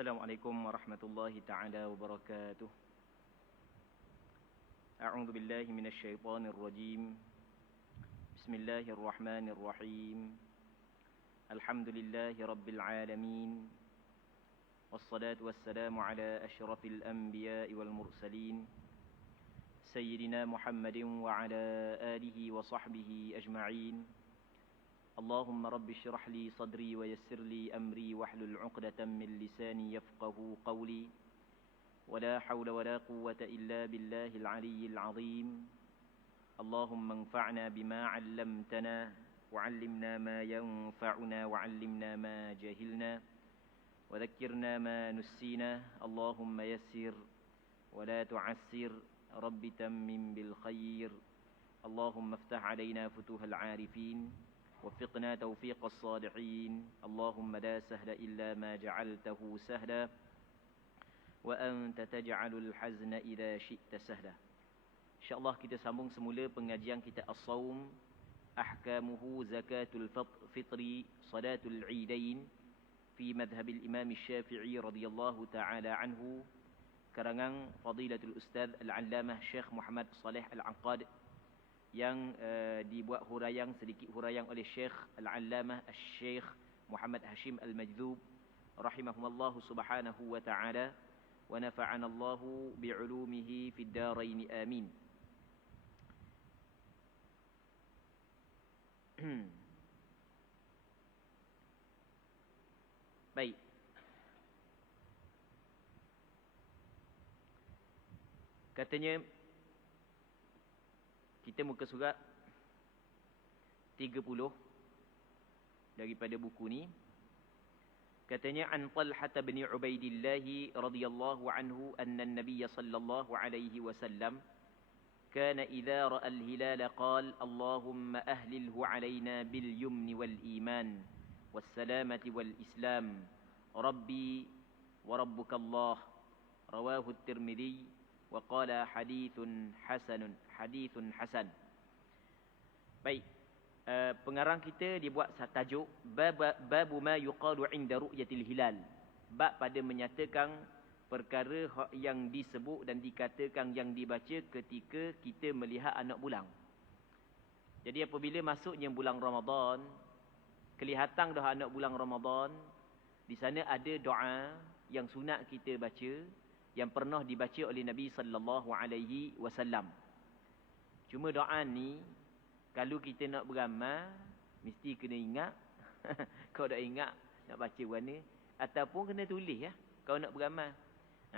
Assalamualaikum warahmatullahi ta'ala wabarakatuh. A'udzu billahi minasy syaithanir rajim. Bismillahirrahmanirrahim. Alhamdulillahi rabbil alamin. Wassalatu wassalamu ala asyrafil anbiya'i wal mursalin. Sayyidina Muhammadin wa ala alihi wa sahbihi ajma'in. اللهم رب اشرح لي صدري ويسر لي أمري واحلل عقدة من لساني يفقه قولي ولا حول ولا قوة إلا بالله العلي العظيم اللهم انفعنا بما علمتنا وعلمنا ما ينفعنا وعلمنا ما جهلنا وذكرنا ما نسينا اللهم يسر ولا تعسر رب تمم بالخير اللهم افتح علينا فتوح العارفين وفقنا توفيق الصالحين اللهم لا سهل إلا ما جعلته سهلا وأنت تجعل الحزن إذا شئت سهلا. InsyaAllah kita sambung semula pengajian kita As-Sawm, Ahkamuhu Zakatul Fitri Salatul Eidain fi Madhabil Imam Syafi'i radhiyallahu ta'ala anhu, karangan Fadilatul Ustaz Al-Allamah Syekh Muhammad Saleh Al-Aqad, yang dibuat sedikit huraian oleh Syekh Al-Allamah Syekh Muhammad Hashim Al-Majdzub rahimahumullah subhanahu wa ta'ala wa nafa'ana Allahu bi'ulumihi fid darain amin. Baik. Katanya kita muka surat 30 daripada buku ni. Katanya an Talhah bin Ubaidillah radhiyallahu anhu anna an-nabiy sallallahu alaihi wasallam kana idza ra'a al-hilal qala Allahumma ahlilhu alaina bil yumni wal iman was salamati wal islam rabbi wa rabbuka Allah, rawahu at-Tirmidzi wa qala hadithun hasan. Baik, pengarang kita dia buat tajuk babu ma yuqalu inda ru'yatil hilal, bab pada menyatakan perkara yang disebut dan dikatakan yang dibaca ketika kita melihat anak bulan. Jadi apabila masuknya bulan Ramadan, kelihatan dah anak bulan Ramadan, di sana ada doa yang sunat kita baca, yang pernah dibaca oleh Nabi sallallahu alaihi wasallam. Cuma doa ni kalau kita nak beramal mesti kena ingat. Kau dah ingat nak baca mana, ataupun kena tulis ya kau nak beramal.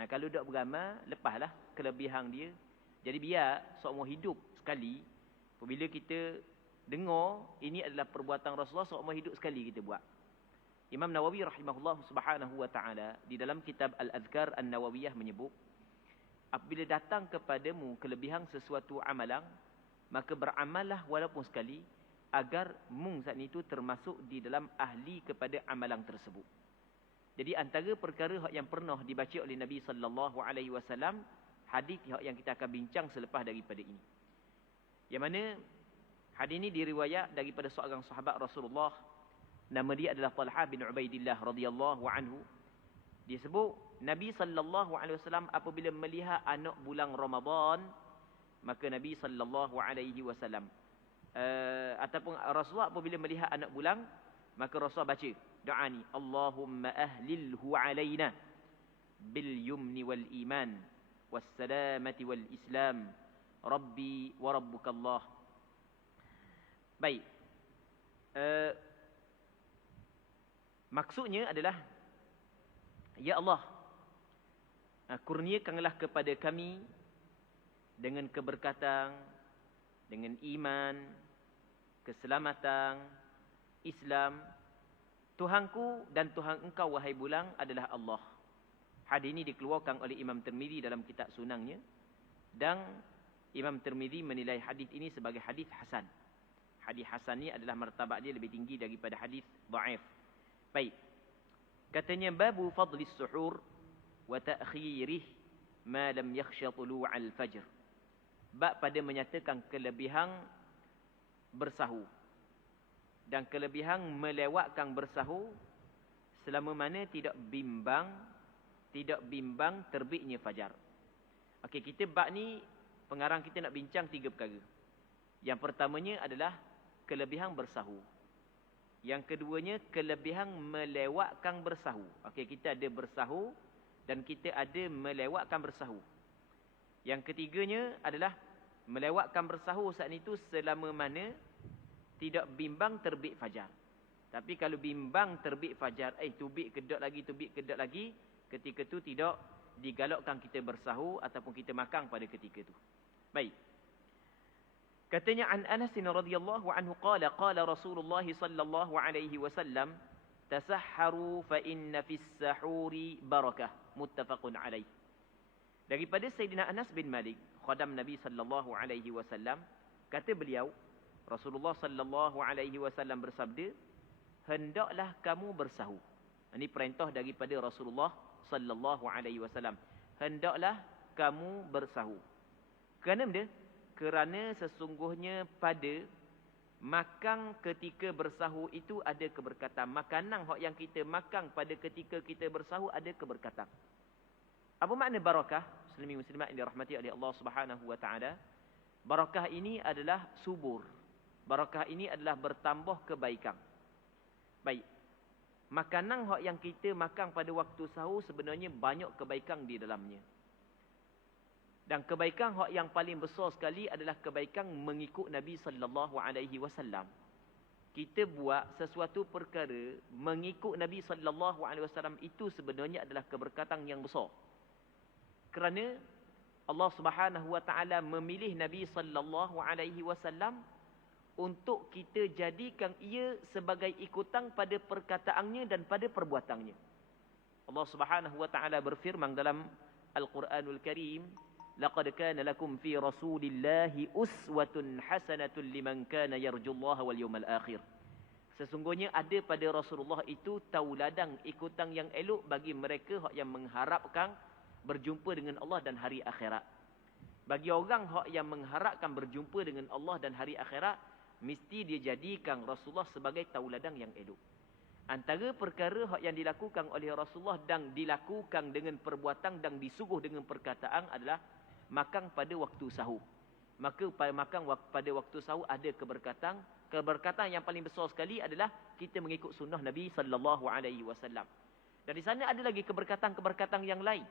Kalau tak beramal, lepaslah kelebihan dia. Jadi biar seumur hidup sekali, apabila kita dengar ini adalah perbuatan Rasulullah, seumur hidup sekali kita buat. Imam Nawawi rahimahullah subhanahu wa ta'ala di dalam kitab Al-Adhkar An-Nawawiyah menyebut, apabila datang kepadamu kelebihan sesuatu amalan, maka beramallah walaupun sekali, agar mung saat itu termasuk di dalam ahli kepada amalan tersebut. Jadi antara perkara yang pernah dibaca oleh Nabi sallallahu alaihi wasallam, hadis yang kita akan bincang selepas daripada ini. Yang mana hadis ini diriwayat daripada seorang sahabat Rasulullah, nama dia adalah Talhah bin Ubaidillah radhiyallahu anhu. Dia sebut Nabi sallallahu alaihi wasallam apabila melihat anak bulan Ramadan, maka Nabi sallallahu alaihi wasallam ataupun Rasulullah apabila melihat anak bulan, maka Rasulullah baca doa ni, Allahumma ahlilhu alaina bil yumni wal iman was salamati wal islam rabbi wa rabbuka Allah. Baik. Maksudnya adalah, ya Allah, kurniakanlah kepada kami dengan keberkatan, dengan iman, keselamatan, Islam. Tuhanku dan Tuhan engkau wahai bulan adalah Allah. Hadis ini dikeluarkan oleh Imam Tirmidzi dalam kitab sunangnya, dan Imam Tirmidzi menilai hadis ini sebagai hadis hasan. Hadis hasan ni adalah martabat dia lebih tinggi daripada hadis dhaif. Baik. Katanya babu fadlis suhur wa ta'khirih ma lam yakhsha tulu'al fajr. Bab pada menyatakan kelebihan bersahur dan kelebihan melewatkan bersahur selama mana tidak bimbang tidak bimbang terbitnya fajar. Okey, kita bab ni pengarang kita nak bincang 3 perkara. Yang pertamanya adalah kelebihan bersahur. Yang keduanya kelebihan melewatkan bersahur. Okey, kita ada bersahur dan kita ada melewatkan bersahur. Yang ketiganya adalah melewatkan bersahur saat itu selama mana tidak bimbang terbit fajar. Tapi kalau bimbang terbit fajar, tubik kedok lagi, ketika tu tidak digalakkan kita bersahur ataupun kita makan pada ketika tu. Baik. Katanya an Anas radhiyallahu anhu qala Rasulullah sallallahu alaihi wasallam tasahharu fa inna fis sahuri barakah, muttafaqun alaih. Daripada Sayyidina Anas bin Malik, khadam Nabi sallallahu alaihi wasallam, kata beliau, Rasulullah sallallahu alaihi wasallam bersabda, hendaklah kamu bersahur. Ini perintah daripada Rasulullah sallallahu alaihi wasallam. Hendaklah kamu bersahur. Kerana benda? Kerana sesungguhnya pada makan ketika bersahur itu ada keberkatan. Makanan yang kita makan pada ketika kita bersahur ada keberkatan. Apa makna barakah? Muslimin muslimat yang dirahmati oleh Allah Subhanahu wa taala. Barakah ini adalah subur. Barakah ini adalah bertambah kebaikan. Baik. Makanan yang kita makan pada waktu sahur sebenarnya banyak kebaikan di dalamnya. Dan kebaikan yang paling besar sekali adalah kebaikan mengikut Nabi sallallahu alaihi wasallam. Kita buat sesuatu perkara mengikut Nabi sallallahu alaihi wasallam itu sebenarnya adalah keberkatan yang besar. Kerana Allah Subhanahu wa taala memilih Nabi sallallahu alaihi wasallam untuk kita jadikan ia sebagai ikutan pada perkataannya dan pada perbuatannya. Allah Subhanahu wa taala berfirman dalam Al-Quranul Karim, laqad kana lakum fi Rasulillahi uswatun hasanatun liman kana yarjullaha wal yawmal akhir. Sesungguhnya ada pada Rasulullah itu tauladan ikutan yang elok bagi mereka yang mengharapkan berjumpa dengan Allah dan hari akhirat. Bagi orang yang mengharapkan berjumpa dengan Allah dan hari akhirat, mesti dia jadikan Rasulullah sebagai tauladan yang elok. Antara perkara yang dilakukan oleh Rasulullah dan dilakukan dengan perbuatan dan disuruh dengan perkataan adalah makan pada waktu sahur. Maka makan pada waktu sahur ada keberkatan. Keberkatan yang paling besar sekali adalah kita mengikut sunnah Nabi sallallahu alaihi wasallam. Dan di sana ada lagi keberkatan-keberkatan yang lain.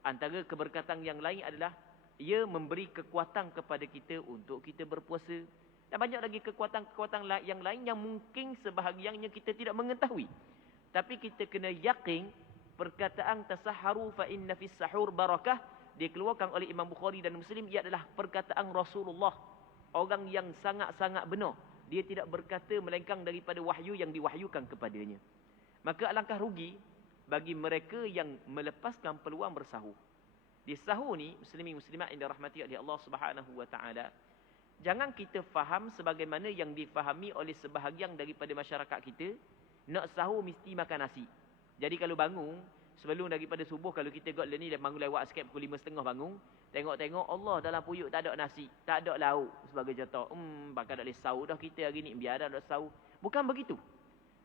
Antara keberkatan yang lain adalah ia memberi kekuatan kepada kita untuk kita berpuasa. Dan banyak lagi kekuatan-kekuatan yang lain yang mungkin sebahagiannya kita tidak mengetahui. Tapi kita kena yakin perkataan tasahharu fa inna fis sahur barakah dikeluarkan oleh Imam Bukhari dan Muslim, ia adalah perkataan Rasulullah. Orang yang sangat-sangat benar. Dia tidak berkata melainkan daripada wahyu yang diwahyukan kepadanya. Maka alangkah rugi bagi mereka yang melepaskan peluang bersahur. Di sahur ni, muslimin muslimat yang dirahmati oleh Allah Subhanahu wa taala, jangan kita faham sebagaimana yang difahami oleh sebahagian daripada masyarakat kita, nak sahur mesti makan nasi. Jadi kalau bangun, sebelum daripada subuh, kalau kita got ni dah bangun lewat sikit pukul 5.30 bangun, tengok-tengok Allah dalam puyuk tak ada nasi, tak ada lauk sebagai contoh. Bakal tak boleh sahur dah kita hari ni, biar dah sahur. Bukan begitu.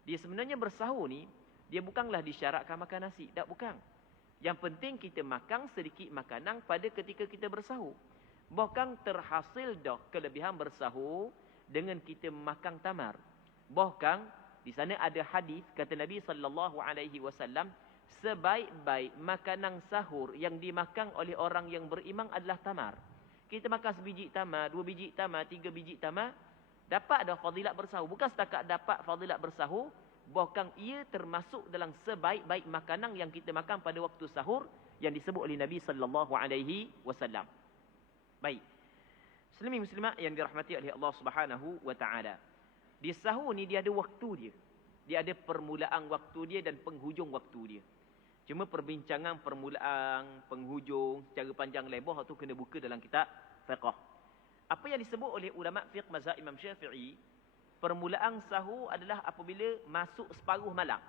Dia sebenarnya bersahur ni, dia bukanlah disyaratkan makan nasi. Tak, bukan. Yang penting kita makan sedikit makanan pada ketika kita bersahur. Bahkan terhasil dah kelebihan bersahur dengan kita makan tamar. Bahkan di sana ada hadis kata Nabi sallallahu alaihi wasallam, sebaik-baik makanan sahur yang dimakan oleh orang yang beriman adalah tamar. Kita makan sebiji tamar, 2 biji tamar, 3 biji tamar, dapat dah fadilat bersahur. Bukan setakat dapat fadilat bersahur, bahkan ia termasuk dalam sebaik-baik makanan yang kita makan pada waktu sahur yang disebut oleh Nabi sallallahu alaihi wasallam. Baik. Muslimin muslimat yang dirahmati oleh Allah Subhanahu wa taala. Di sahur ni dia ada waktu dia. Dia ada permulaan waktu dia dan penghujung waktu dia. Cuma perbincangan permulaan, penghujung, secara panjang lebar tu kena buka dalam kitab fiqh. Apa yang disebut oleh ulama fiqh mazhab Imam Syafi'i, permulaan sahur adalah apabila masuk separuh malam.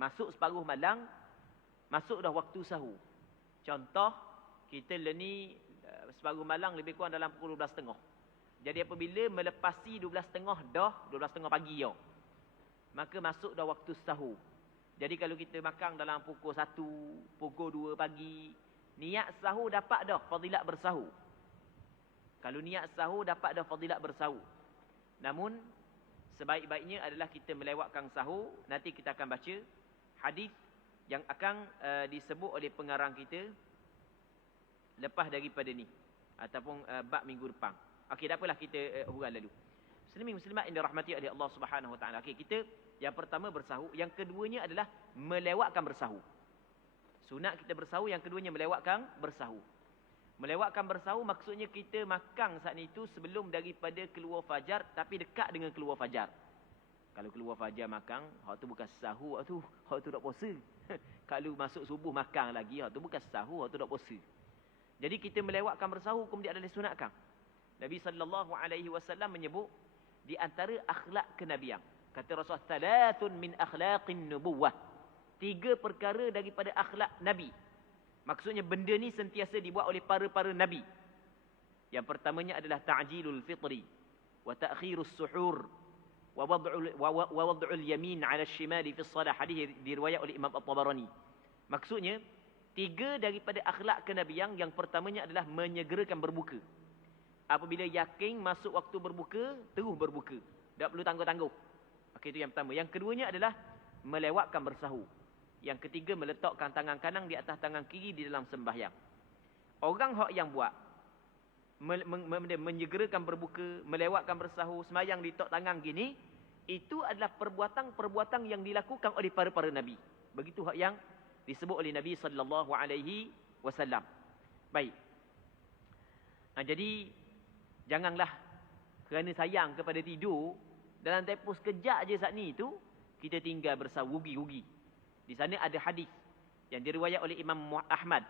Masuk separuh malam, masuk dah waktu sahur. Contoh, kita ni separuh malam lebih kurang dalam pukul 12.30. Jadi apabila melepasi 12.30 dah, 12.30 pagi ya, maka masuk dah waktu sahur. Jadi kalau kita makan dalam pukul 1, pukul 2 pagi, niat sahur dapat dah fadilat bersahur. Kalau niat sahur dapat dah fadilat bersahur. Namun sebaik-baiknya adalah kita melewatkan sahur. Nanti kita akan baca hadis yang akan disebut oleh pengarang kita lepas daripada ni ataupun bab minggu depan. Okey, tak apalah kita huraikan lalu. Muslimin muslimat yang dirahmati oleh Allah Subhanahu Wa Taala. Okey, kita yang pertama bersahur, yang keduanya adalah melewatkan bersahur. Sunat kita bersahur, yang keduanya melewatkan bersahur. Melewatkan bersahur maksudnya kita makan saat itu sebelum daripada keluar fajar, tapi dekat dengan keluar fajar. Kalau keluar fajar makan, hak tu bukan sahur, hak tu dak puasa. Kalau masuk subuh makan lagi, hak tu bukan sahur, hak tu dak puasa. Jadi kita melewatkan bersahur kemudian adalah sunatkan. Nabi sallallahu alaihi wasallam menyebut di antara akhlak kenabian. Kata Rasulullah, "Thalathun min akhlaqin nubuwah." 3 perkara daripada akhlak Nabi. Maksudnya benda ni sentiasa dibuat oleh para Nabi. Yang pertamanya adalah ta'jilul fitri, wa ta'khirus suhur, wa wad'ul yamin 'ala ash-shimali fi shalah. Hadis diriwayat oleh Imam At-Tabarani. Maksudnya 3 daripada akhlak kenabian, yang pertamanya adalah menyegerakan berbuka. Apabila yakin masuk waktu berbuka, terus berbuka. Tak perlu tangguh-tangguh. Okey, itu yang pertama. Yang keduanya adalah melewatkan bersahur. Yang ketiga, meletakkan tangan kanan di atas tangan kiri di dalam sembahyang. Orang hak yang buat menyegerakan berbuka, melewatkan bersahur, sembahyang letak tangan gini, itu adalah perbuatan-perbuatan yang dilakukan oleh para nabi. Begitu hak yang disebut oleh Nabi sallallahu alaihi wasallam. Baik. Jadi janganlah kerana sayang kepada tidur, dalam tempoh sekejap je saat ni tu kita tinggal bersahur, rugi. Di sana ada hadis yang diriwayat oleh Imam Ahmad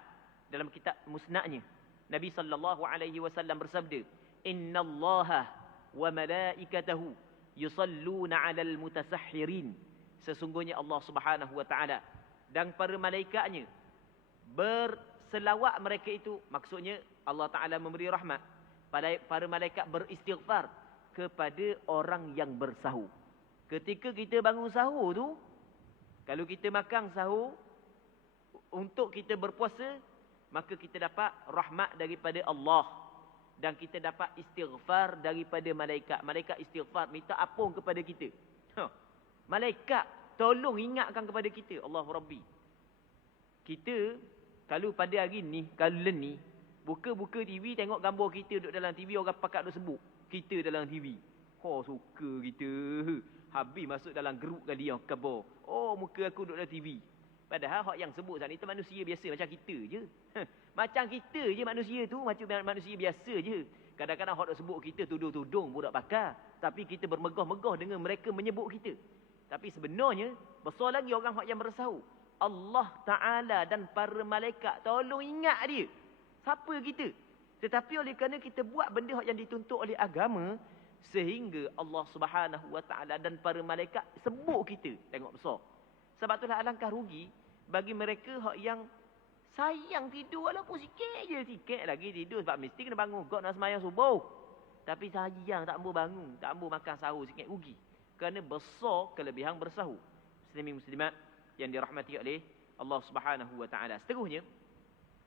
dalam kitab Musnadnya. Nabi sallallahu alaihi wasallam bersabda, "Innallaha wa malaikatahu yusalluna 'alal mutasahhirin." Sesungguhnya Allah Subhanahu wa taala dan para malaikatnya berselawat mereka itu, maksudnya Allah Taala memberi rahmat, para malaikat beristighfar kepada orang yang bersahur. Ketika kita bangun sahur tu, kalau kita makan sahur untuk kita berpuasa, maka kita dapat rahmat daripada Allah dan kita dapat istighfar daripada malaikat. Malaikat istighfar, minta ampun kepada kita. Malaikat tolong ingatkan kepada kita, Allahu Rabbi. Kita kalau pada hari ni, kalau ni buka TV, tengok gambar kita duduk dalam TV, orang pakat duk sebut kita dalam TV. Suka kita. Habis masuk dalam grup kali yang khabar. Muka aku duduk dalam TV. Padahal hak yang sebut saat ni tu manusia biasa macam kita je. Macam kita je manusia tu, macam manusia biasa je. Kadang-kadang hak duk sebut kita tudung-tudung budak pakar, tapi kita bermegah-megah dengan mereka menyebut kita. Tapi sebenarnya besar lagi orang hak yang bersahur. Allah Ta'ala dan para malaikat tolong ingat dia. Siapa kita? Tetapi oleh kerana kita buat benda yang dituntut oleh agama, sehingga Allah Subhanahu Wa Ta'ala dan para malaikat sebut kita. Tengok besar. Sebab itulah alangkah rugi bagi mereka yang sayang tidur walaupun sikit lagi tidur, sebab mesti kena bangun God nak sembahyang subuh. Tapi sayang tak ambil bangun, tak ambil makan sahur, sikit rugi. Kerana besar kelebihan bersahur. Muslimin muslimat yang dirahmati oleh Allah Subhanahu Wa Ta'ala. Seterusnya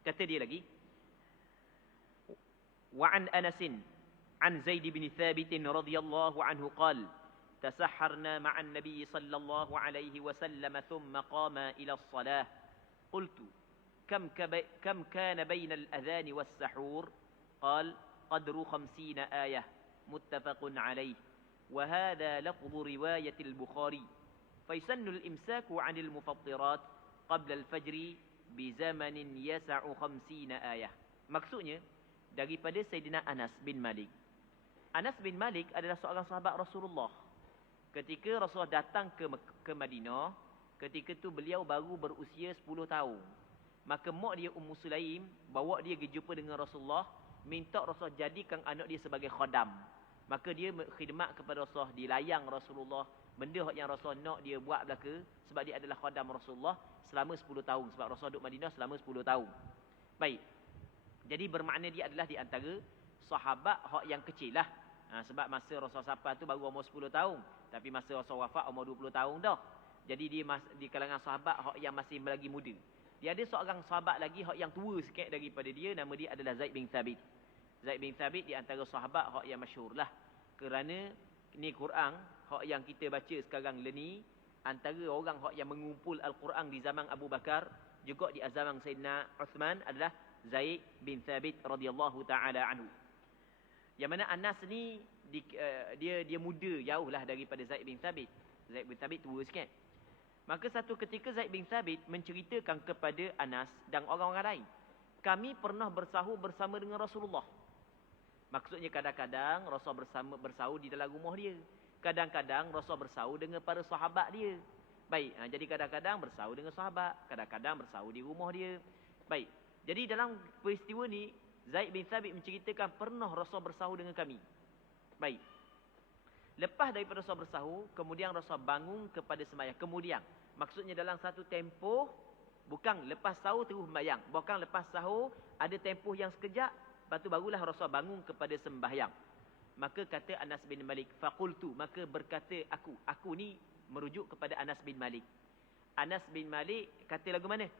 kata dia lagi, wa an Anasin عن زيد بن ثابت رضي الله عنه قال تسحرنا مع النبي صلى الله عليه وسلم ثم قام إلى الصلاة قلت كم كان بين الأذان والسحور قال قدر 50 آية متفق عليه وهذا لفظ رواية البخاري فيسن الإمساك عن المفطرات قبل الفجر بزمن يسع 50 آية. Maksudnya daripada Sayyidina Anas bin Malik. Anas bin Malik adalah seorang sahabat Rasulullah. Ketika Rasulullah datang ke Madinah, ketika itu beliau baru berusia 10 tahun. Maka mak dia Ummu Sulaim bawa dia pergi jumpa dengan Rasulullah, minta Rasulullah jadikan anak dia sebagai khadam. Maka dia khidmat kepada Rasulullah, dilayang Rasulullah. Benda yang Rasulullah nak dia buat belaka, sebab dia adalah khadam Rasulullah selama 10 tahun. Sebab Rasulullah duduk Madinah selama 10 tahun. Baik. Jadi bermakna dia adalah di antara sahabat yang kecil lah. Sebab masa Rasulullah sampai tu baru umur 10 tahun. Tapi masa Rasulullah wafat umur 20 tahun dah. Jadi dia di kalangan sahabat hak yang masih lagi muda. Dia ada seorang sahabat lagi hak yang tua sikit daripada dia, nama dia adalah Zaid bin Thabit. Zaid bin Thabit di antara sahabat hak yang masyhur lah. Kerana ni Quran hak yang kita baca sekarang ni, antara orang hak yang mengumpul Al-Quran di zaman Abu Bakar juga di zaman Sayyidina Uthman adalah Zaid bin Thabit radhiyallahu taala anhu. Yang mana Anas ni dia muda jauhlah daripada Zaid bin Thabit. Zaid bin Thabit tua sikit. Maka satu ketika Zaid bin Thabit menceritakan kepada Anas dan orang-orang lain, kami pernah bersahur bersama dengan Rasulullah. Maksudnya kadang-kadang Rasul bersahur di dalam rumah dia. Kadang-kadang Rasul bersahur dengan para sahabat dia. Baik, jadi kadang-kadang bersahur dengan sahabat, kadang-kadang bersahur di rumah dia. Baik, jadi dalam peristiwa ni, Zaid bin Thabit menceritakan pernah Rasul bersahur dengan kami. Baik. Lepas daripada Rasul bersahur, kemudian Rasul bangun kepada sembahyang. Kemudian, maksudnya dalam satu tempoh, bukan lepas sahur terus sembahyang. Bukan lepas sahur, ada tempoh yang sekejap, lepas tu barulah Rasul bangun kepada sembahyang. Maka kata Anas bin Malik, faqultu, maka berkata aku ni merujuk kepada Anas bin Malik. Anas bin Malik kata lagu mana?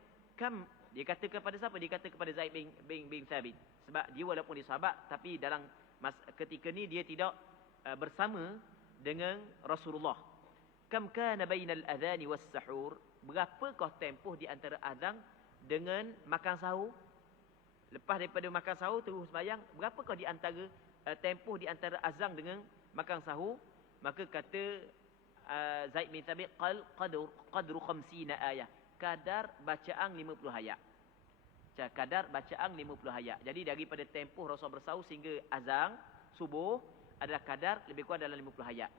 Dia kata kepada siapa? Dia kata kepada Zaid bin Thabit. Sebab dia walaupun dia sahabat, tapi dalam ketika ni dia tidak bersama dengan Rasulullah. Kam kana bainal adhan was sahur? Berapakah tempoh di antara azan dengan makan sahur? Lepas daripada makan sahur terus sembahyang, berapakah di antara tempoh di antara azan dengan makan sahur? Maka kata Zaid bin Thabit, qadru 50 ayat. Kadar bacaan 50 ayat. Kadar bacaan 50 ayat. Jadi daripada tempoh Rasul bersahur sehingga azan subuh adalah kadar lebih kurang dalam 50 ayat.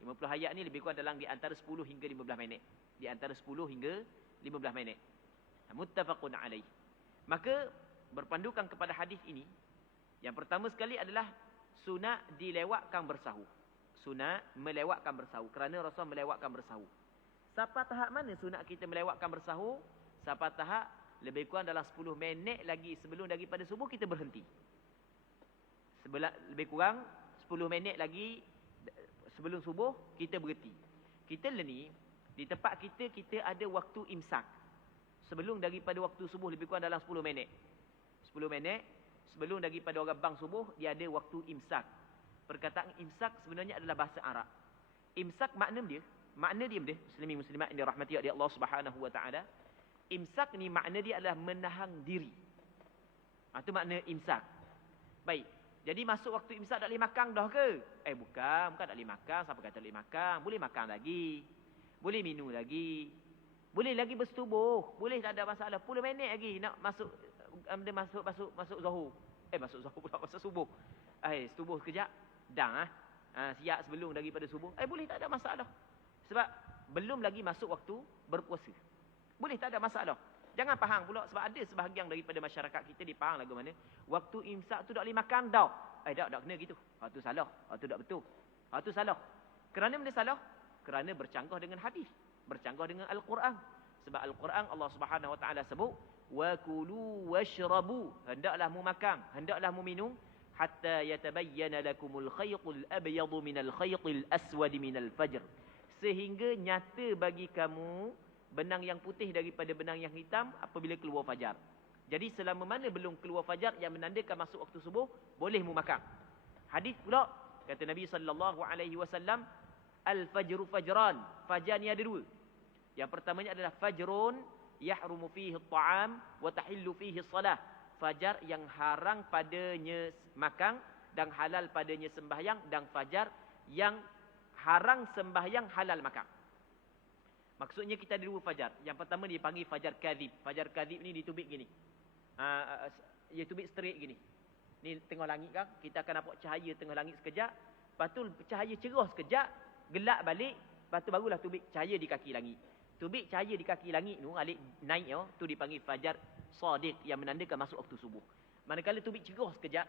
50 ayat ni lebih kurang dalam di antara 10 hingga 15 minit. Di antara 10 hingga 15 minit. Muttafaqun alaih. Maka berpandukan kepada hadis ini, yang pertama sekali adalah sunat dilewatkan bersahur. Sunat melewatkan bersahur kerana Rasul melewatkan bersahur. Sampai tahap mana sunat kita melewatkan bersahur? Sampai tahap lebih kurang dalam 10 minit lagi sebelum daripada subuh kita berhenti. Lebih kurang 10 minit lagi sebelum subuh kita berhenti. Kita ni di tempat kita ada waktu imsak. Sebelum daripada waktu subuh lebih kurang dalam 10 minit. 10 minit sebelum daripada orang bang subuh dia ada waktu imsak. Perkataan imsak sebenarnya adalah bahasa Arab. Imsak makna dia muslimin muslimat yang dirahmati oleh Allah Subhanahu wa taala. Imsak ni makna dia adalah menahan diri. Itu makna imsak. Baik. Jadi masuk waktu imsak tak boleh makan dah ke? Bukan tak boleh makan. Siapa kata tak boleh makan? Boleh makan lagi. Boleh minum lagi. Boleh lagi bersetubuh. Boleh, tak ada masalah. 10 minit lagi nak masuk Zuhur. Masuk Zuhur pula, masuk subuh. Setubuh sekejap. Dah siap sebelum daripada subuh. Boleh, tak ada masalah. Sebab belum lagi masuk waktu berpuasa. Boleh, tak ada masalah. Jangan faham pula, sebab ada sebahagian daripada masyarakat kita dia faham lagu mana waktu imsak tu tak boleh makan dah. Tak kena gitu. Tu salah. Tu tak betul. Tu salah. Kerana benda salah? Kerana bercanggah dengan hadis, bercanggah dengan Al-Quran. Sebab Al-Quran Allah Subhanahu wa taala sebut, wa kulu washrabu, hendaklah mu makan, hendaklah mu minum, hatta yatabayyana lakumul khaytul abyadu minal khaytil aswadi minal fajr, sehingga nyata bagi kamu benang yang putih daripada benang yang hitam apabila keluar fajar. Jadi selama mana belum keluar fajar yang menandakan masuk waktu subuh, boleh mu makan. Hadis pula kata Nabi sallallahu alaihi wasallam, al-fajru fajran. Fajar ni ada dua. Yang pertamanya adalah fajrun yahrumu fihi at-ta'am wa tahillu fihi as-salah. Fajar yang haram padanya makan dan halal padanya sembahyang, dan fajar yang haram sembahyang, halal makan. Maksudnya kita ada dua fajar. Yang pertama dia panggil fajar kadhib. Fajar kadhib ni ditubik gini. Dia tubik straight gini. Ni tengah langit kan, kita akan nampak cahaya tengah langit sekejap, lepas tu cahaya cerah sekejap, gelap balik, lepas tu barulah tubik cahaya di kaki langit. Tubik cahaya di kaki langit tu alik naik tu dipanggil fajar sadiq, yang menandakan masuk waktu subuh. Manakala tubik cerah sekejap,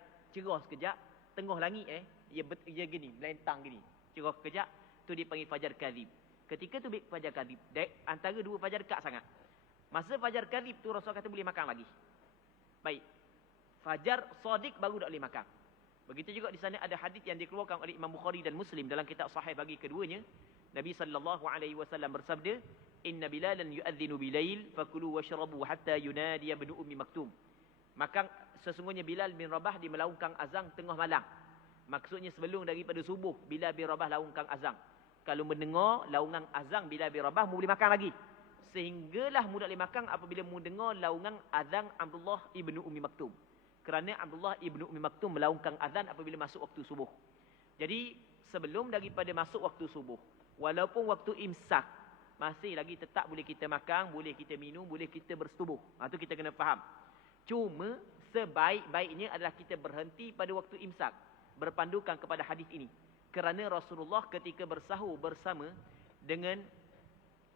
tengah langit dia gini, melentang gini, cerah sekejap, tu dipanggil fajar kadhib. Ketika tubik fajar kadhib, antara dua fajar dekat sangat. Masa fajar kadhib tu Rasul kata boleh makan lagi. Baik. Fajar sadiq baru tak boleh makan. Begitu juga di sana ada hadis yang dikeluarkan oleh Imam Bukhari dan Muslim dalam kitab sahih bagi keduanya. Nabi sallallahu alaihi wasallam bersabda, "Inna Bilalan yu'adzinu bilail fakulu washrabu hatta yunadi ibn Ummi Maktum." Maka sesungguhnya Bilal bin Rabah dia melaungkan azan tengah malam. Maksudnya sebelum daripada subuh Bilal bin Rabah laungkan azan. Kalau mendengar laungan azan Bilal bin Rabah boleh makan lagi. Sehinggalah mudah boleh makan apabila mendengar laungan azan Abdullah ibn Ummi Maktum. Kerana Abdullah ibn Ummi Maktum melaungkan azan apabila masuk waktu subuh. Jadi sebelum daripada masuk waktu subuh, walaupun waktu imsak, masih lagi tetap boleh kita makan, boleh kita minum, boleh kita bersetubuh. Itu kita kena faham. Cuma sebaik-baiknya adalah kita berhenti pada waktu imsak, berpandukan kepada hadis ini. Kerana Rasulullah ketika bersahur bersama dengan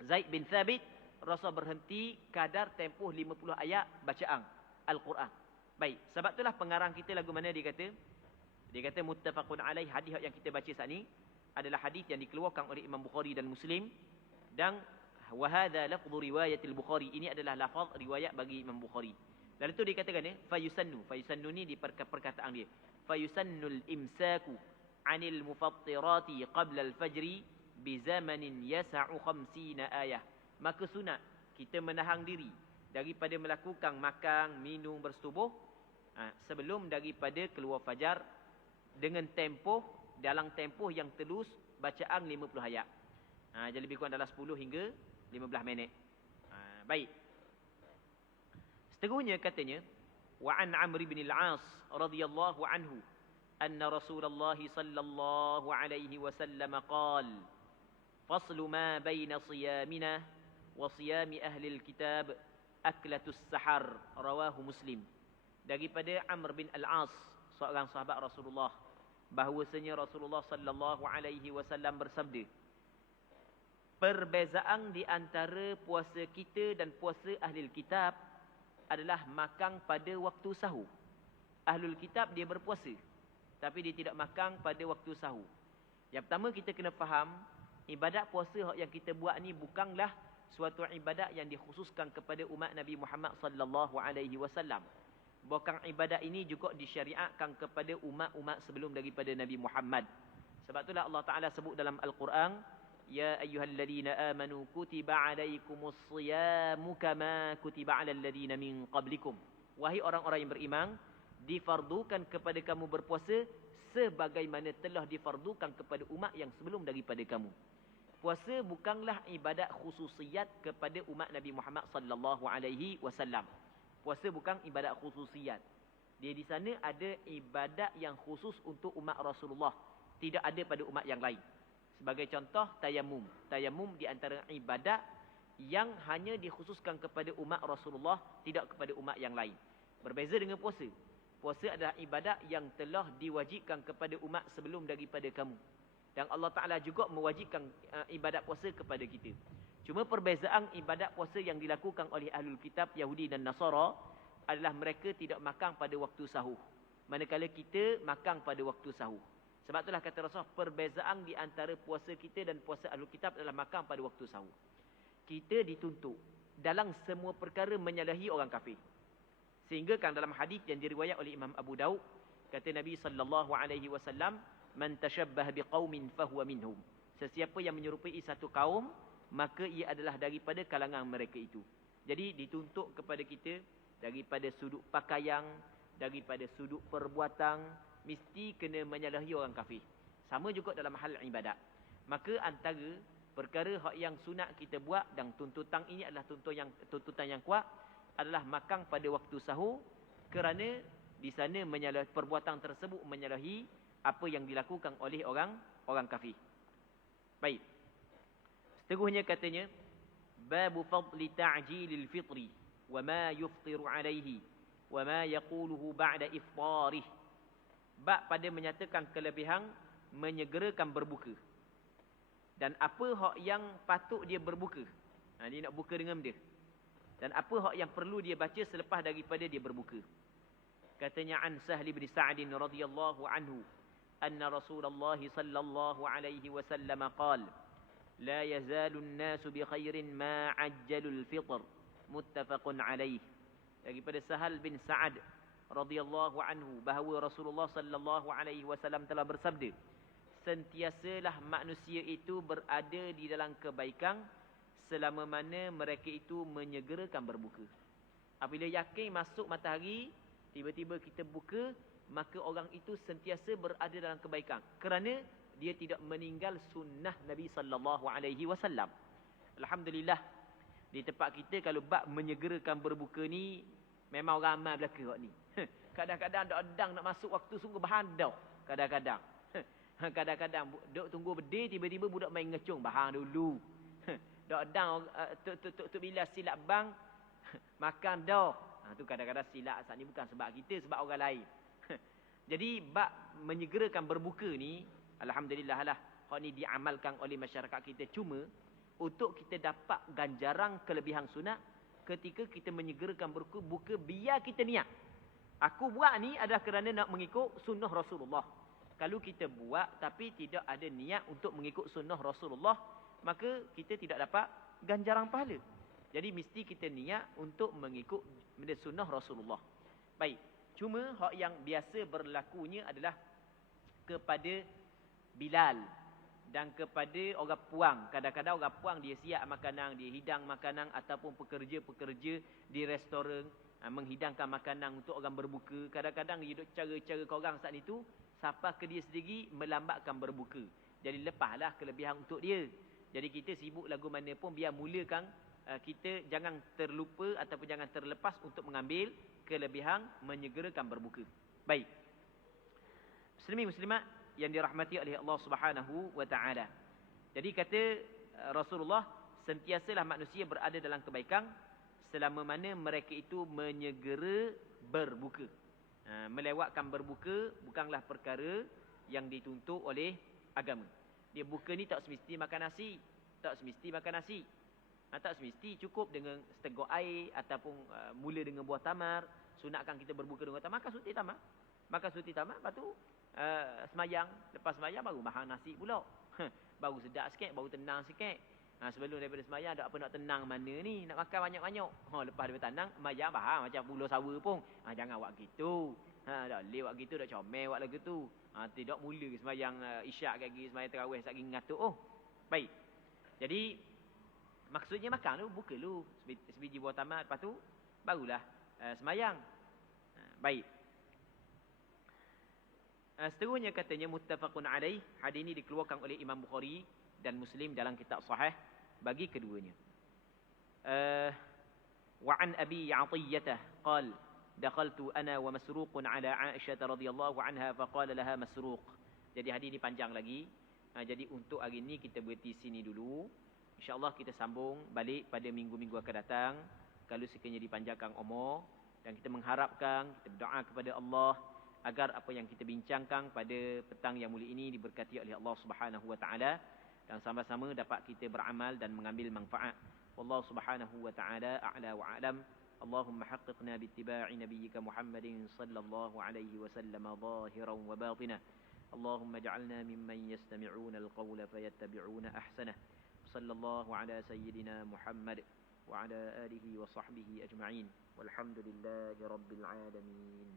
Zaid bin Thabit, Rasul berhenti kadar tempoh 50 ayat bacaan Al-Quran. Baik, sebab itulah pengarang kita lagu mana dia kata muttafaqun alaih, hadis yang kita baca saat ini adalah hadis yang dikeluarkan oleh Imam Bukhari dan Muslim, dan wa hadza lafdhu riwayat al-Bukhari, ini adalah lafaz riwayat bagi Imam Bukhari. Lalu tu dia katakan fayusannu ni di perkataan dia, fayusannul imsaku anil mufattirati qabla al-fajri bi zamanin yas'u 50 ayah. Maka sunat kita menahan diri daripada melakukan makan, minum, bersetubuh sebelum daripada keluar fajar dengan dalam tempoh yang telus bacaan 50 ayat. Jadi lebih kurang dalam 10 hingga 15 minit. Baik. Seterusnya katanya, wa an Amr bin al-As radhiyallahu anhu anna Rasulullah sallallahu alaihi wasallam qala faslu ma baina siyamina wa siyami ahli al-kitab aklatus sahar, rawahu Muslim. Daripada Amr bin al-As, seorang sahabat Rasulullah, bahawasanya Rasulullah sallallahu alaihi wasallam bersabda, perbezaan di antara puasa kita dan puasa ahli kitab adalah makan pada waktu sahur. Ahlul kitab dia berpuasa, tapi dia tidak makan pada waktu sahur. Yang pertama kita kena faham, ibadat puasa yang kita buat ni bukanlah suatu ibadat yang dikhususkan kepada umat Nabi Muhammad sallallahu alaihi wasallam. Bahkan ibadat ini juga disyariatkan kepada umat-umat sebelum daripada Nabi Muhammad. Sebab itulah Allah Taala sebut dalam Al-Quran, ya ayyuhalladzina amanu kutiba alaikumus siyamu kama kutiba alal ladzina min qablikum. Wahai orang-orang yang beriman, difardukan kepada kamu berpuasa sebagaimana telah difardukan kepada umat yang sebelum daripada kamu. Puasa bukanlah ibadat khususiyat kepada umat Nabi Muhammad sallallahu alaihi wasallam. Puasa bukan ibadat khususiyat. Dia di sana ada ibadat yang khusus untuk umat Rasulullah, tidak ada pada umat yang lain. Sebagai contoh, tayamum. Tayamum di antara ibadat yang hanya dikhususkan kepada umat Rasulullah, tidak kepada umat yang lain. Berbeza dengan puasa. Puasa adalah ibadat yang telah diwajibkan kepada umat sebelum daripada kamu. Dan Allah Ta'ala juga mewajibkan ibadat puasa kepada kita. Cuma perbezaan ibadat puasa yang dilakukan oleh Ahlul Kitab, Yahudi dan Nasara adalah mereka tidak makan pada waktu sahur. Manakala kita makan pada waktu sahur. Sebab itulah kata Rasulullah, perbezaan di antara puasa kita dan puasa Ahlul Kitab adalah makan pada waktu sahur. Kita dituntut dalam semua perkara menyalahi orang kafir. Sehingga kan dalam hadis yang diriwayat oleh Imam Abu Daud, kata Nabi sallallahu alaihi wasallam, man tashabbah biqaumin fahuwa minhum. Sesiapa yang menyerupai satu kaum, maka ia adalah daripada kalangan mereka itu. Jadi dituntut kepada kita daripada sudut pakaian, daripada sudut perbuatan, mesti kena menyalahi orang kafir. Sama juga dalam hal ibadat. Maka antara perkara yang sunat kita buat dan tuntutan ini adalah tuntutan yang kuat adalah makan pada waktu sahur, kerana di sana perbuatan tersebut menyalahi apa yang dilakukan oleh orang kafir. Baik. Seterusnya katanya, babu fadli ta'jilil fitri wa ma yuftiru alaihi wa ma yaquluhu ba'da iftarih. Bab pada menyatakan kelebihan menyegerakan berbuka. Dan apa hak yang patut dia berbuka. Dia nak buka dengan dia. Dan apa hak yang perlu dia baca selepas daripada dia berbuka. Katanya an Sahl bin Sa'd radhiyallahu anhu anna Rasulullah sallallahu alaihi wasallam qala la yazalu an-nasu bi khairin ma ajjalul fitr, muttafaqun alaih. Daripada Sahal bin Sa'ad radhiyallahu anhu bahawa Rasulullah sallallahu alaihi wasallam telah bersabda, sentiasalah manusia itu berada di dalam kebaikan selama mana mereka itu menyegerakan berbuka. Apabila yakin masuk matahari, tiba-tiba kita buka, maka orang itu sentiasa berada dalam kebaikan kerana dia tidak meninggal sunnah Nabi sallallahu alaihi wasallam. Alhamdulillah, di tempat kita kalau bab menyegerakan berbuka ni memang orang amal belaka ni. Kadang-kadang dak-adang nak masuk waktu sungguh bahandak. Kadang-kadang. Kadang-kadang duk tunggu berdeh, tiba-tiba budak main ngecung bahang dulu. Dak-adang tok bila silap bang makan dah. Tu kadang-kadang silap saat ni bukan sebab kita, sebab orang lain. Jadi bab menyegerakan berbuka ni alhamdulillah lah, hak ni diamalkan oleh masyarakat kita. Cuma untuk kita dapat ganjaran kelebihan sunat ketika kita menyegerakan berbuka, biar kita niat. Aku buat ni adalah kerana nak mengikut sunnah Rasulullah. Kalau kita buat tapi tidak ada niat untuk mengikut sunnah Rasulullah, maka kita tidak dapat ganjaran pahala. Jadi mesti kita niat untuk mengikut sunnah Rasulullah. Baik, cuma hak yang biasa berlakunya adalah kepada Bilal dan kepada orang puang. Kadang-kadang orang puang dia siap makanan, dia hidang makanan, ataupun pekerja-pekerja di restoran menghidangkan makanan untuk orang berbuka. Kadang-kadang dia duk cara-cara korang saat itu sampai ke dia sendiri melambatkan berbuka. Jadi lepaslah kelebihan untuk dia. Jadi kita sibuk lagu mana pun biar mulakan, kita jangan terlupa ataupun jangan terlepas untuk mengambil kelebihan menyegerakan berbuka. Baik. Muslimin muslimat yang dirahmati oleh Allah Subhanahu wa taala. Jadi kata Rasulullah, sentiasalah manusia berada dalam kebaikan selama mana mereka itu menyegera berbuka. Melewatkan berbuka bukanlah perkara yang dituntut oleh agama. Dia buka ni tak semesti makan nasi, tak semesti makan nasi. Tak semesti cukup dengan seteguk air ataupun mula dengan buah tamar. Sunatkan kita berbuka dengan tamar, makan suti tamar. Makan suti tamar, lepas tu semayang. Lepas semayang baru makan nasi pula. Baru sedap sikit, baru tenang sikit. Sebelum daripada semayang ada apa nak tenang mana ni, nak makan banyak-banyak. Lepas daripada tenang, semayang bahang macam pulau sawa pun. Jangan buat gitu. Dah lewat gitu, dah comel buat lagu tu. Tidak mula semayang isyak lagi, semayang tarawih lagi ngatuk. Baik. Jadi maksudnya makan tu, buka dulu sebiji buah tamar, lepas tu barulah semayang. Baik. Seterusnya katanya muttafaqun alaih. Hadis ini dikeluarkan oleh Imam Bukhari dan Muslim dalam kitab sahih bagi keduanya. Wa an Abi Athiyyah qala dakhaltu ana wa Masruq ala Aisyah radhiyallahu anha faqala laha Masruq. Jadi hadis ini panjang lagi. Jadi untuk hari ini kita berhenti sini dulu. InsyaAllah kita sambung balik pada minggu-minggu akan datang. Kalau sekiranya dipanjangkan umur. Dan kita mengharapkan, kita berdoa kepada Allah agar apa yang kita bincangkan pada petang yang mulia ini diberkati oleh Allah Subhanahu wa taala dan sama-sama dapat kita beramal dan mengambil manfaat. Wallahu Subhanahu wa taala a'la wa a'lam. Allahumma haqqiqna bittiba'i nabiyyika Muhammadin sallallahu alaihi wasallam zahiran wa batinah. Allahumma ij'alna mimman yastami'una al-qawla fayattabi'una ahsanah. Sallallahu ala sayyidina Muhammad wa ala alihi wa sahbihi ajma'in. Walhamdulillahi rabbil alamin.